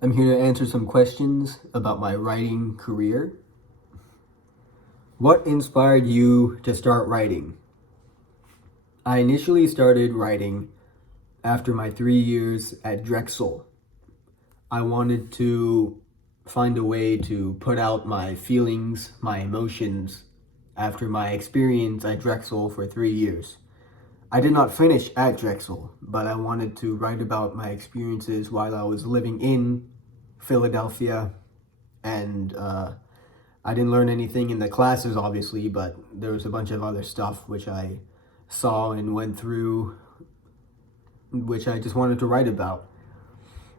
I'm here to answer some questions about my writing career. What inspired you to start writing? I initially started writing after my 3 years at Drexel. I wanted to find a way to put out my feelings, my emotions, after my experience at Drexel for 3 years. I did not finish at Drexel, but I wanted to write about my experiences while I was living in Philadelphia, and I didn't learn anything in the classes, obviously, but there was a bunch of other stuff which I saw and went through, which I just wanted to write about.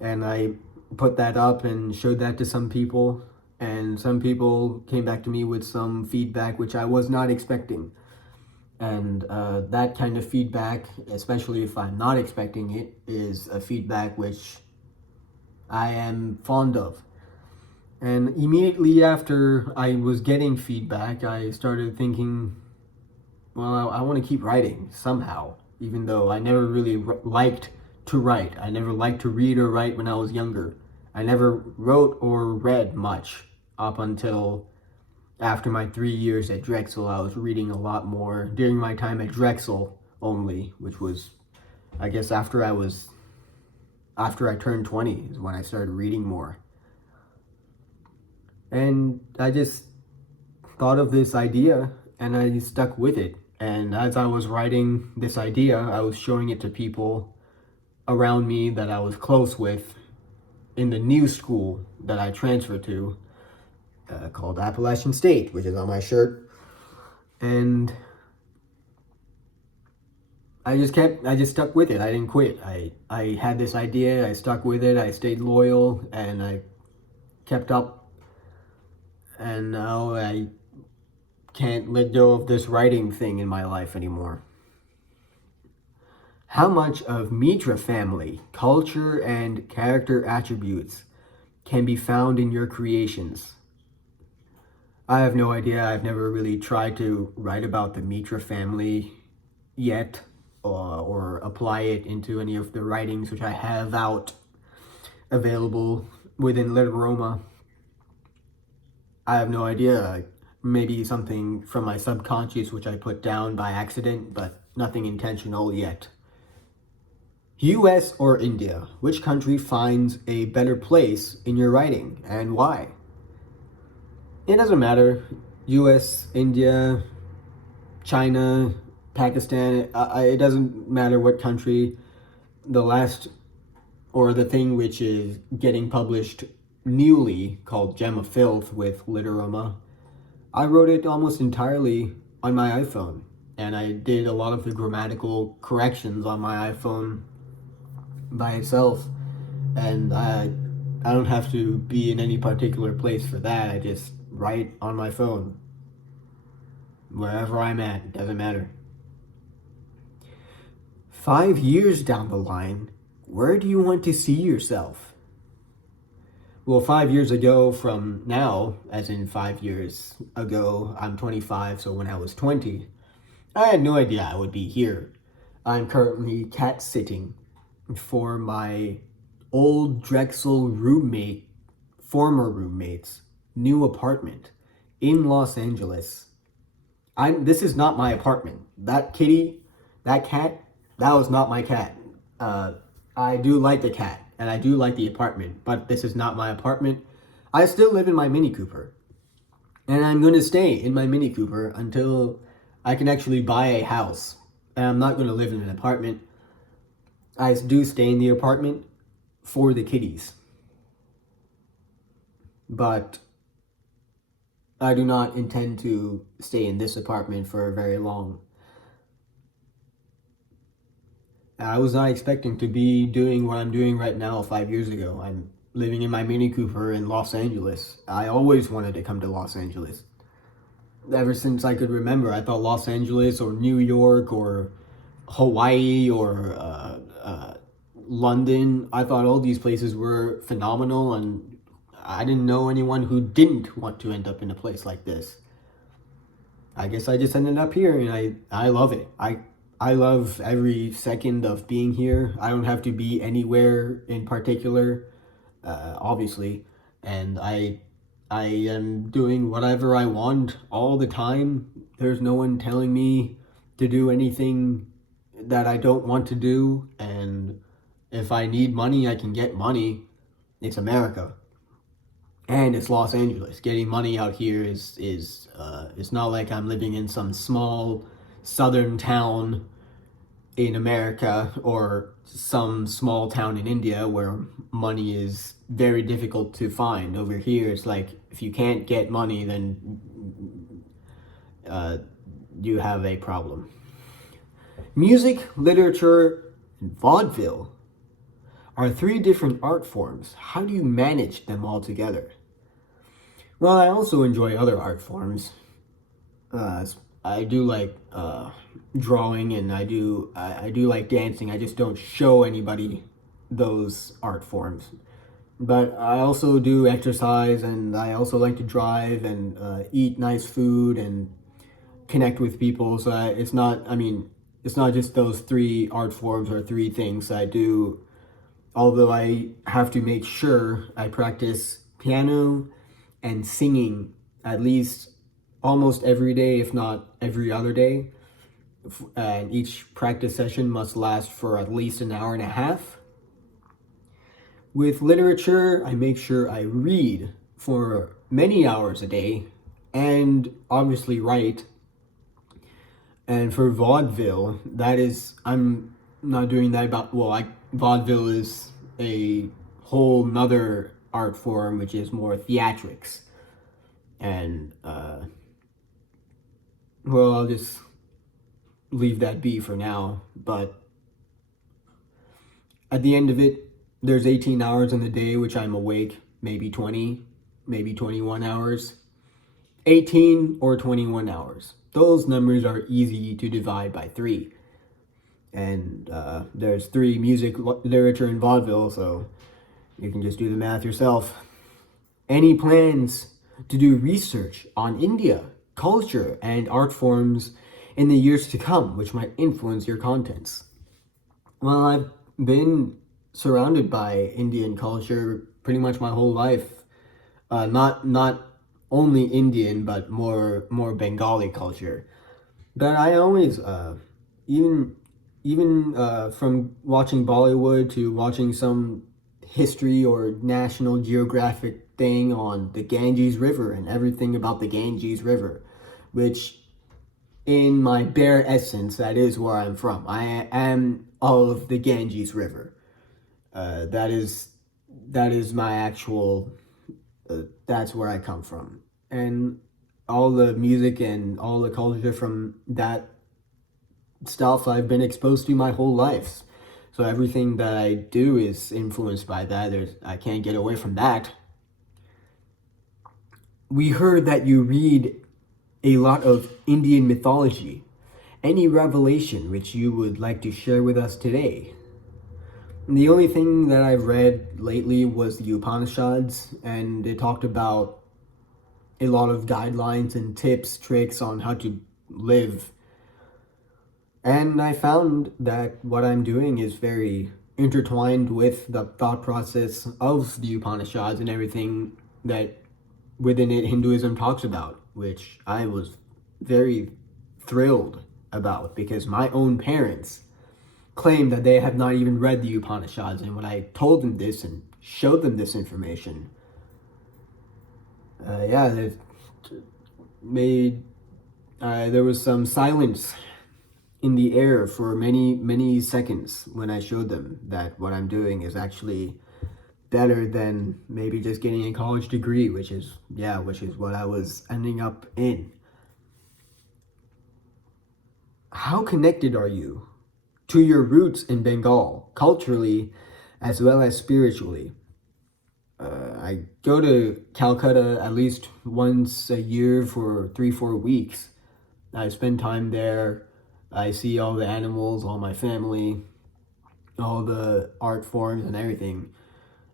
And I put that up and showed that to some people, and some people came back to me with some feedback which I was not expecting. And that kind of feedback, especially if I'm not expecting it, is a feedback which I am fond of. And immediately after I was getting feedback, I started thinking, well, I want to keep writing somehow, even though I never really liked to write. I never liked to read or write when I was younger. I never wrote or read much up until after my 3 years at Drexel. I was reading a lot more during my time at Drexel only, which was, I guess, after I turned 20 is when I started reading more. And I just thought of this idea and I stuck with it. And as I was writing this idea, I was showing it to people around me that I was close with in the new school that I transferred to, called Appalachian State, which is on my shirt. And I just stuck with it. I didn't quit. I had this idea, I stuck with it, I stayed loyal, and I kept up. And now I can't let go of this writing thing in my life anymore. How much of Mitra family culture and character attributes can be found in your creations? I have no idea. I've never really tried to write about the Mitra family yet, or apply it into any of the writings which I have out available within Literoma. I have no idea. Maybe something from my subconscious which I put down by accident, but nothing intentional yet. US or India? Which country finds a better place in your writing and why? It doesn't matter. US, India, China, Pakistan, it doesn't matter what country. The last, or the thing which is getting published newly, called Gem of Filth with Literoma, I wrote it almost entirely on my iPhone, and I did a lot of the grammatical corrections on my iPhone by itself, and I don't have to be in any particular place for that. I just write on my phone. Wherever I'm at, it doesn't matter. 5 years down the line, where do you want to see yourself? Well, 5 years ago from now, as in 5 years ago, I'm 25, so when I was 20, I had no idea I would be here. I'm currently cat sitting for my old Drexel roommate, former roommate's new apartment in Los Angeles. This is not my apartment. That kitty, that cat, that was not my cat. I do like the cat, and I do like the apartment, but this is not my apartment. I still live in my Mini Cooper, and I'm going to stay in my Mini Cooper until I can actually buy a house. And I'm not going to live in an apartment. I do stay in the apartment for the kitties, but I do not intend to stay in this apartment for very long. I was not expecting to be doing what I'm doing right now 5 years ago. I'm living in my Mini Cooper in Los Angeles. I always wanted to come to Los Angeles. Ever since I could remember, I thought Los Angeles or New York or Hawaii or London, I thought all these places were phenomenal, and I didn't know anyone who didn't want to end up in a place like this. I guess I just ended up here, and I love it. I love every second of being here. I don't have to be anywhere in particular. obviously, and I am doing whatever I want all the time. There's no one telling me to do anything that I don't want to do, and if I need money, I can get money. It's America, and it's Los Angeles. Getting money out here is it's not like I'm living in some small southern town in America or some small town in India where money is very difficult to find. Over here, it's like if you can't get money, then uh, you have a problem. Music, literature, and vaudeville are three different art forms. How do you manage them all together? Well, I also enjoy other art forms. Uh, I do like drawing, and I do like dancing. I just don't show anybody those art forms. But I also do exercise, and I also like to drive and eat nice food and connect with people. So it's not. I mean, it's not just those three art forms or three things I do. Although I have to make sure I practice piano and singing at least almost every day, if not every other day. And each practice session must last for at least an hour and a half. With literature, I make sure I read for many hours a day and obviously write. And for vaudeville, that is, I'm not doing that about, vaudeville is a whole nother art form, which is more theatrics. And, I'll just leave that be for now. But at the end of it, there's 18 hours in the day which I'm awake, maybe 20, maybe 21 hours. 18 or 21 hours. Those numbers are easy to divide by 3. And there's 3: music, literature, and vaudeville, so you can just do the math yourself. Any plans to do research on India, culture, and art forms in the years to come, which might influence your contents? Well, I've been surrounded by Indian culture pretty much my whole life. Not only Indian, but more Bengali culture. But I always, even from watching Bollywood to watching some history or National Geographic thing on the Ganges River and everything about the Ganges River, which in my bare essence, that is where I'm from. I am of the Ganges River. That is my actual. That's where I come from, and all the music and all the culture from that stuff I've been exposed to my whole life. So everything that I do is influenced by that. I can't get away from that. We heard that you read a lot of Indian mythology. Any revelation which you would like to share with us today? The only thing that I've read lately was the Upanishads, and it talked about a lot of guidelines and tips, tricks on how to live. And I found that what I'm doing is very intertwined with the thought process of the Upanishads and everything that within it Hinduism talks about, which I was very thrilled about because my own parents claim that they have not even read the Upanishads, and when I told them this and showed them this information, they made there was some silence in the air for many seconds when I showed them that what I'm doing is actually better than maybe just getting a college degree, which is what I was ending up in. How connected are you to your roots in Bengal, culturally as well as spiritually? I go to Calcutta at least once a year for 3-4 weeks. I spend time there. I see all the animals, all my family, all the art forms and everything.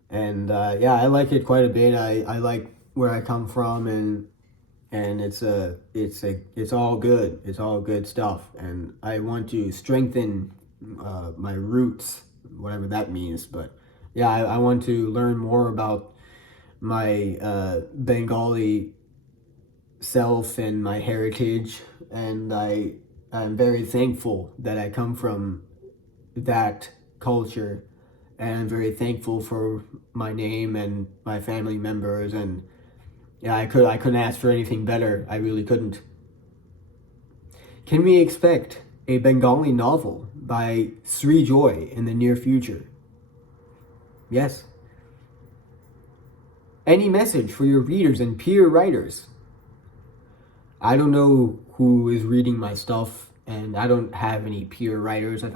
And I like it quite a bit. I like where I come from, and it's all good. It's all good stuff, and I want to strengthen my roots, whatever that means. But yeah, I want to learn more about my Bengali self and my heritage, and I'm very thankful that I come from that culture, and I'm very thankful for my name and my family members, and yeah, I couldn't ask for anything better. I really couldn't. Can we expect a Bengali novel by Srijoy in the near future? Yes. Any message for your readers and peer writers? I don't know who is reading my stuff, and I don't have any peer writers. I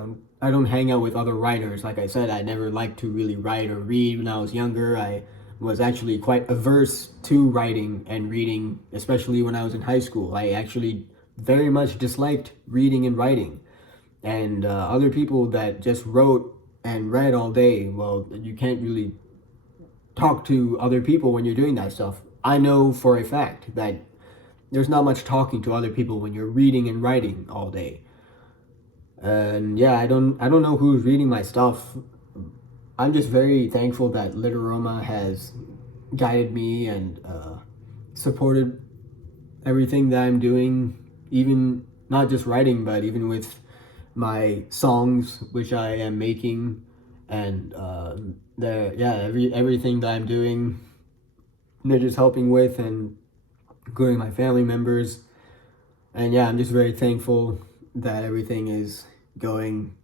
don't hang out with other writers. Like I said, I never liked to really write or read when I was younger. I was actually quite averse to writing and reading, especially when I was in high school. I actually very much disliked reading and writing. And other people that just wrote and read all day, well, you can't really talk to other people when you're doing that stuff. I know for a fact that there's not much talking to other people when you're reading and writing all day. And yeah, I don't know who's reading my stuff. I'm just very thankful that Literoma has guided me and supported everything that I'm doing, even not just writing, but even with my songs, which I am making, and everything that I'm doing, they're just helping with, and including my family members. And yeah, I'm just very thankful that everything is going